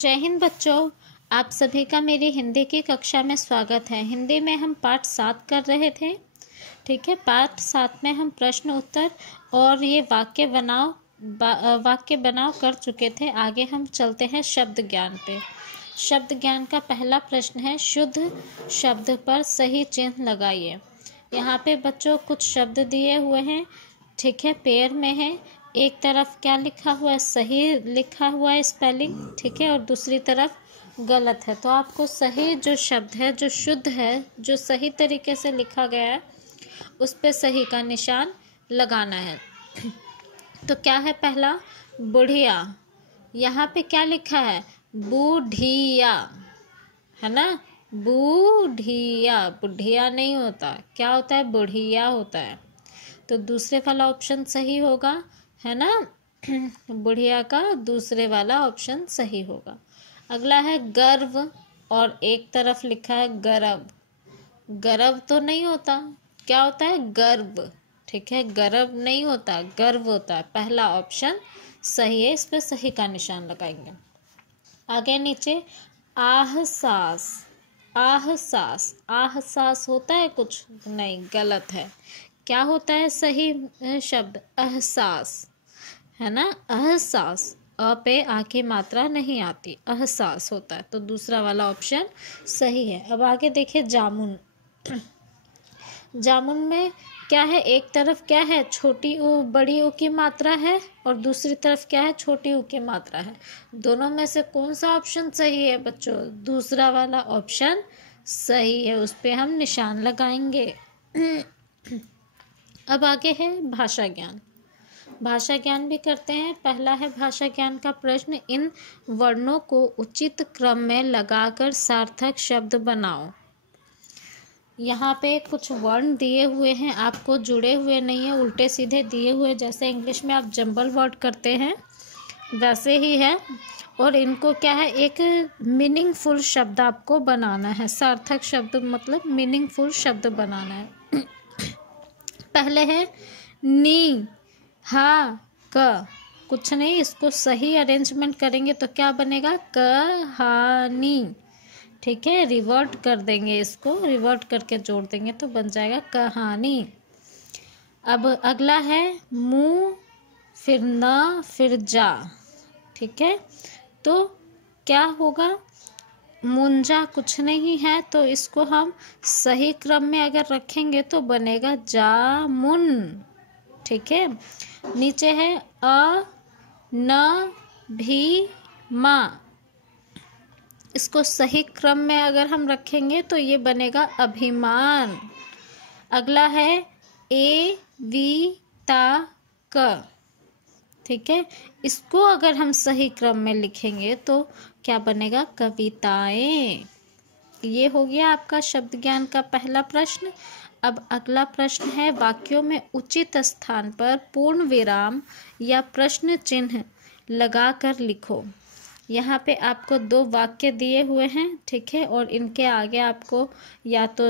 जय हिंद बच्चों, आप सभी का मेरी हिंदी की कक्षा में स्वागत है। हिंदी में हम पाठ 7 कर रहे थे। ठीक है, पाठ 7 में हम प्रश्न उत्तर और ये वाक्य बनाओ कर चुके थे। आगे हम चलते हैं शब्द ज्ञान पे। शब्द ज्ञान का पहला प्रश्न है, शुद्ध शब्द पर सही चिन्ह लगाइए। यहाँ पे बच्चों कुछ शब्द दिए हुए हैं। ठीक है, पेयर में है। एक तरफ क्या लिखा हुआ है, सही लिखा हुआ है स्पेलिंग, ठीक है, और दूसरी तरफ गलत है। तो आपको सही जो शब्द है, जो शुद्ध है, जो सही तरीके से लिखा गया है, उस पे सही का निशान लगाना है। तो क्या है पहला, बुढ़िया। यहाँ पे क्या लिखा है, बूढ़िया, है ना। बूढ़िया, बुढ़िया नहीं होता, क्या होता है, बुढ़िया होता है। तो दूसरे वाला ऑप्शन सही होगा, है ना। बुढ़िया का दूसरे वाला ऑप्शन सही होगा। अगला है गर्व, और एक तरफ लिखा है गर्व। गर्व तो नहीं होता, क्या होता है, गर्व। ठीक है, गर्व नहीं होता, गर्व होता है। पहला ऑप्शन सही है, इस पे सही का निशान लगाएंगे। आगे नीचे, आहसास। आहसास, आहसास होता है कुछ, नहीं, गलत है। क्या होता है सही शब्द, एहसास, है ना। एहसास, अ पे आ की मात्रा नहीं आती, एहसास होता है। तो दूसरा वाला ऑप्शन सही है। अब आगे देखिए, जामुन। जामुन में क्या है, एक तरफ क्या है, छोटी ऊ बड़ी ऊ की मात्रा है, और दूसरी तरफ क्या है, छोटी ऊ की मात्रा है। दोनों में से कौन सा ऑप्शन सही है बच्चों, दूसरा वाला ऑप्शन सही है, उस पे हम निशान लगाएंगे। अब आगे है भाषा ज्ञान। भाषा ज्ञान भी करते हैं। पहला है भाषा ज्ञान का प्रश्न, इन वर्णों को उचित क्रम में लगाकर सार्थक शब्द बनाओ। यहाँ पे कुछ वर्ण दिए हुए हैं, आपको जुड़े हुए नहीं है, उल्टे सीधे दिए हुए, जैसे इंग्लिश में आप जंबल वर्ड करते हैं वैसे ही है। और इनको क्या है, एक मीनिंगफुल शब्द आपको बनाना है। सार्थक शब्द मतलब मीनिंगफुल शब्द बनाना है। पहले है नी, हा, क। कुछ नहीं, इसको सही अरेंजमेंट करेंगे तो क्या बनेगा, कहानी। ठीक है, रिवर्ट कर देंगे, इसको रिवर्ट करके जोड़ देंगे तो बन जाएगा कहानी। अब अगला है मुँह, फिर न, फिर जा। ठीक है, तो क्या होगा, मुंजा कुछ नहीं है, तो इसको हम सही क्रम में अगर रखेंगे तो बनेगा जामुन। ठीक है, नीचे है अ, न, भी, मा। इसको सही क्रम में अगर हम रखेंगे तो ये बनेगा अभिमान। अगला है ए, वी, ता, क। ठीक है, इसको अगर हम सही क्रम में लिखेंगे तो क्या बनेगा, कविताएं। ये हो गया आपका शब्द ज्ञान का पहला प्रश्न। अब अगला प्रश्न है, वाक्यों में उचित स्थान पर पूर्ण विराम या प्रश्न चिन्ह लगाकर लिखो। यहाँ पे आपको 2 वाक्य दिए हुए हैं, ठीक है, और इनके आगे आपको या तो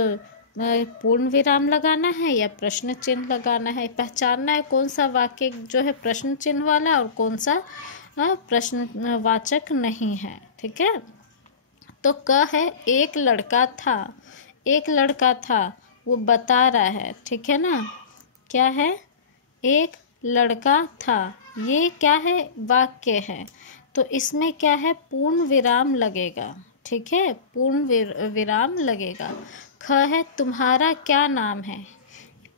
पूर्ण विराम लगाना है या प्रश्न चिन्ह लगाना है। पहचानना है कौन सा वाक्य जो है प्रश्न चिन्ह वाला और कौन सा प्रश्नवाचक नहीं है। ठीक है, तो क है, एक लड़का था। एक लड़का था, वो बता रहा है, ठीक है ना। क्या है, एक लड़का था, ये क्या है, वाक्य है, तो इसमें क्या है, पूर्ण विराम लगेगा। ठीक है, पूर्ण विराम लगेगा। ख है, तुम्हारा क्या नाम है।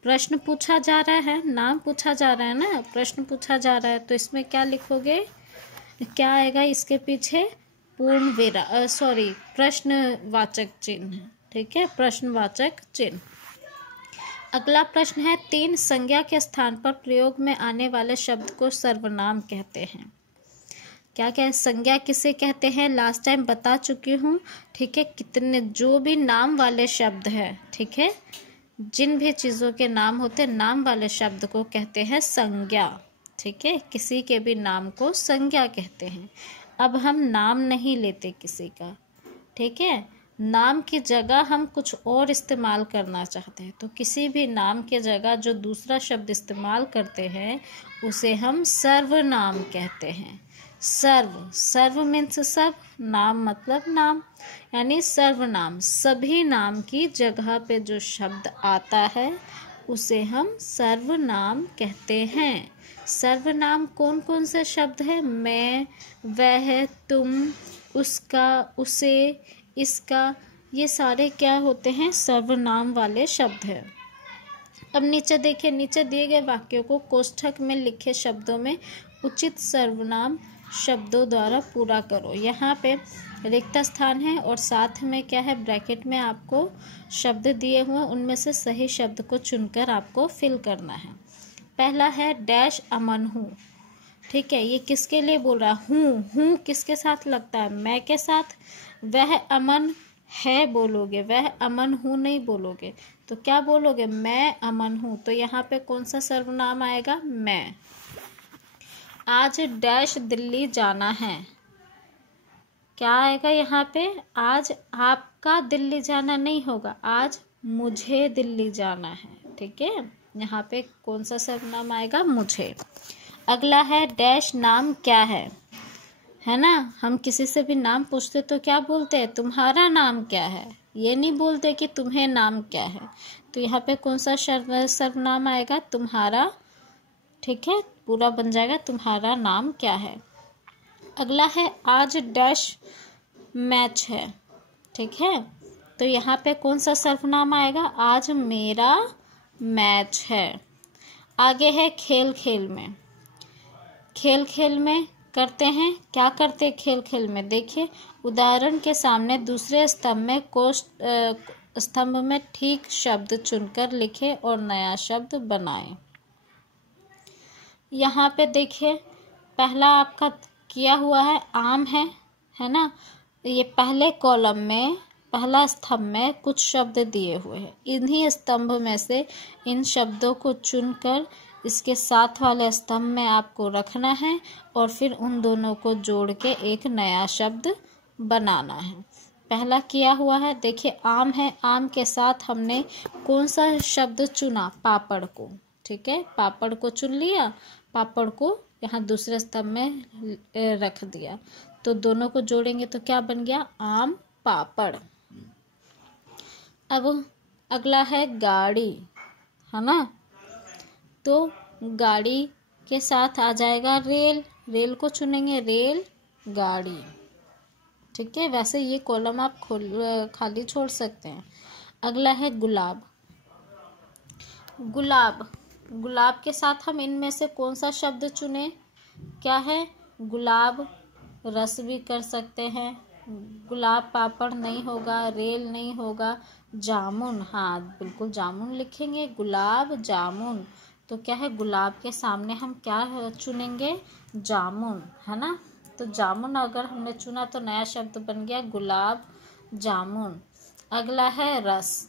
प्रश्न पूछा जा रहा है, नाम पूछा जा रहा है ना, प्रश्न पूछा जा रहा है, तो इसमें क्या लिखोगे, क्या आएगा इसके पीछे, पूर्ण विराम, सॉरी, प्रश्नवाचक चिन्ह। ठीक है, प्रश्नवाचक चिन्ह। अगला प्रश्न है, 3 संज्ञा के स्थान पर प्रयोग में आने वाले शब्द को सर्वनाम कहते हैं। क्या क्या संज्ञा किसे कहते हैं, लास्ट टाइम बता चुकी हूँ। ठीक है, कितने जो भी नाम वाले शब्द है, ठीक है, जिन भी चीज़ों के नाम होते हैं, नाम वाले शब्द को कहते हैं संज्ञा। ठीक है, किसी के भी नाम को संज्ञा कहते हैं। अब हम नाम नहीं लेते किसी का, ठीक है, नाम की जगह हम कुछ और इस्तेमाल करना चाहते हैं, तो किसी भी नाम के जगह जो दूसरा शब्द इस्तेमाल करते हैं उसे हम सर्वनाम कहते हैं। सर्व, सर्व मीन्स सब, नाम मतलब नाम, यानी सर्वनाम, सभी नाम की जगह पे जो शब्द आता है उसे हम सर्वनाम कहते हैं। सर्वनाम कौन कौन से शब्द है? मैं, वह, तुम, उसका, उसे, इसका, ये सारे क्या होते हैं? सर्वनाम वाले शब्द हैं। अब नीचे देखिए, नीचे दिए गए वाक्यों को कोष्ठक में लिखे शब्दों में उचित सर्वनाम शब्दों द्वारा पूरा करो। यहाँ पे रिक्त स्थान है और साथ में क्या है? ब्रैकेट में आपको शब्द दिए हुए, उनमें से सही शब्द को चुनकर आपको फिल करना है। पहला है डैश अमन हूँ। ठीक है, ये किसके लिए बोल रहा हूँ किसके साथ लगता है? मैं के साथ। वह अमन है बोलोगे, वह अमन हूँ नहीं बोलोगे, तो क्या बोलोगे? मैं अमन हूँ। तो यहाँ पे कौन सा सर्वनाम आएगा? मैं। आज डैश दिल्ली जाना है, क्या आएगा यहाँ पे? आज आपका दिल्ली जाना नहीं होगा, आज मुझे दिल्ली जाना है। ठीक है, यहाँ पे कौन सा सर्वनाम आएगा? मुझे। अगला है डैश नाम क्या है ना? हम किसी से भी नाम पूछते तो क्या बोलते हैं? तुम्हारा नाम क्या है, ये नहीं बोलते कि तुम्हें नाम क्या है। तो यहाँ पे कौन सा सर्वनाम आएगा? तुम्हारा। ठीक है, पूरा बन जाएगा तुम्हारा नाम क्या है। अगला है आज डैश मैच है। ठीक है, तो यहाँ पे कौन सा सर्वनाम आएगा? आज मेरा मैच है। आगे है खेल खेल में। खेल खेल में करते हैं, क्या करते हैं खेल खेल में? देखिए, उदाहरण के सामने दूसरे स्तंभ में ठीक शब्द चुनकर लिखे और नया शब्द बनाएं। यहाँ पे देखिए, पहला आपका किया हुआ है आम है ना? ये पहले कॉलम में, पहला स्तंभ में कुछ शब्द दिए हुए हैं, इन्हीं स्तंभ में से इन शब्दों को चुनकर इसके साथ वाले स्तंभ में आपको रखना है और फिर उन दोनों को जोड़ के एक नया शब्द बनाना है। पहला किया हुआ है, देखिए आम है, आम के साथ हमने कौन सा शब्द चुना? पापड़ को। ठीक है, पापड़ को चुन लिया, पापड़ को यहाँ दूसरे स्तंभ में रख दिया, तो दोनों को जोड़ेंगे तो क्या बन गया? आम पापड़। अब अगला है गाड़ी, है ना? तो गाड़ी के साथ आ जाएगा रेल, रेल को चुनेंगे, रेल गाड़ी। ठीक है, वैसे ये कॉलम आप खाली छोड़ सकते हैं। अगला है गुलाब। गुलाब, गुलाब के साथ हम इनमें से कौन सा शब्द चुने? क्या है? गुलाब रस भी कर सकते हैं, गुलाब पापड़ नहीं होगा, रेल नहीं होगा, जामुन, हाँ बिल्कुल जामुन लिखेंगे, गुलाब जामुन। तो क्या है? गुलाब के सामने हम क्या चुनेंगे? जामुन, है ना? तो जामुन अगर हमने चुना तो नया शब्द बन गया गुलाब जामुन। अगला है रस।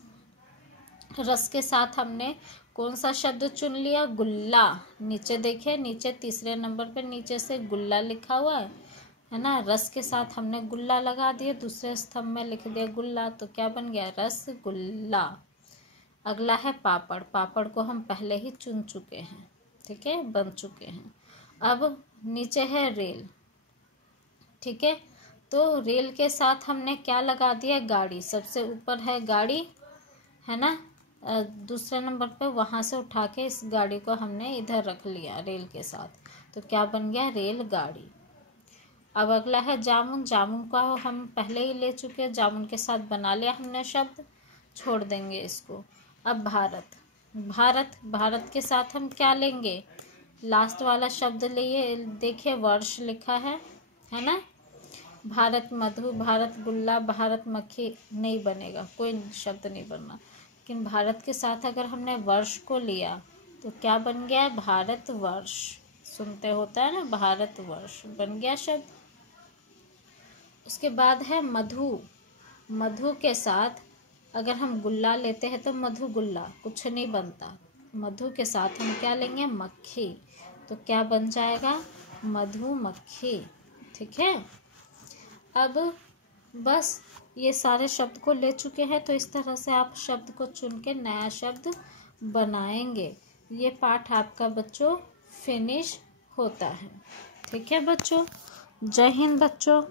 रस के साथ हमने कौन सा शब्द चुन लिया? गुल्ला। नीचे देखिए, नीचे तीसरे नंबर पे नीचे से गुल्ला लिखा हुआ है ना? रस के साथ हमने गुल्ला लगा दिया, दूसरे स्तंभ में लिख दिया गुल्ला, तो क्या बन गया? रसगुल्ला। अगला है पापड़। पापड़ को हम पहले ही चुन चुके हैं, ठीक है, बन चुके हैं। अब नीचे है रेल। ठीक है, तो रेल के साथ हमने क्या लगा दिया? गाड़ी। सबसे ऊपर है गाड़ी, है ना? दूसरे नंबर पे वहाँ से उठा के इस गाड़ी को हमने इधर रख लिया रेल के साथ, तो क्या बन गया? रेल गाड़ी। अब अगला है जामुन। जामुन को हम पहले ही ले चुके हैं, जामुन के साथ बना लिया हमने शब्द, छोड़ देंगे इसको। अब भारत। भारत, भारत के साथ हम क्या लेंगे? लास्ट वाला शब्द लिए, देखिए वर्ष लिखा है ना? भारत मधु, भारत गुल्ला, भारत मक्खी नहीं बनेगा, कोई शब्द नहीं बनना। लेकिन भारत के साथ अगर हमने वर्ष को लिया तो क्या बन गया? भारत वर्ष। सुनते होता है ना, भारत वर्ष बन गया शब्द। उसके बाद है मधु। मधु के साथ अगर हम गुल्ला लेते हैं तो मधु गुल्ला, कुछ नहीं बनता। मधु के साथ हम क्या लेंगे? मक्खी, तो क्या बन जाएगा? मधुमक्खी। ठीक है, अब बस ये सारे शब्द को ले चुके हैं, तो इस तरह से आप शब्द को चुन के नया शब्द बनाएंगे। ये पाठ आपका बच्चों फिनिश होता है। ठीक है बच्चों, जय हिंद बच्चों।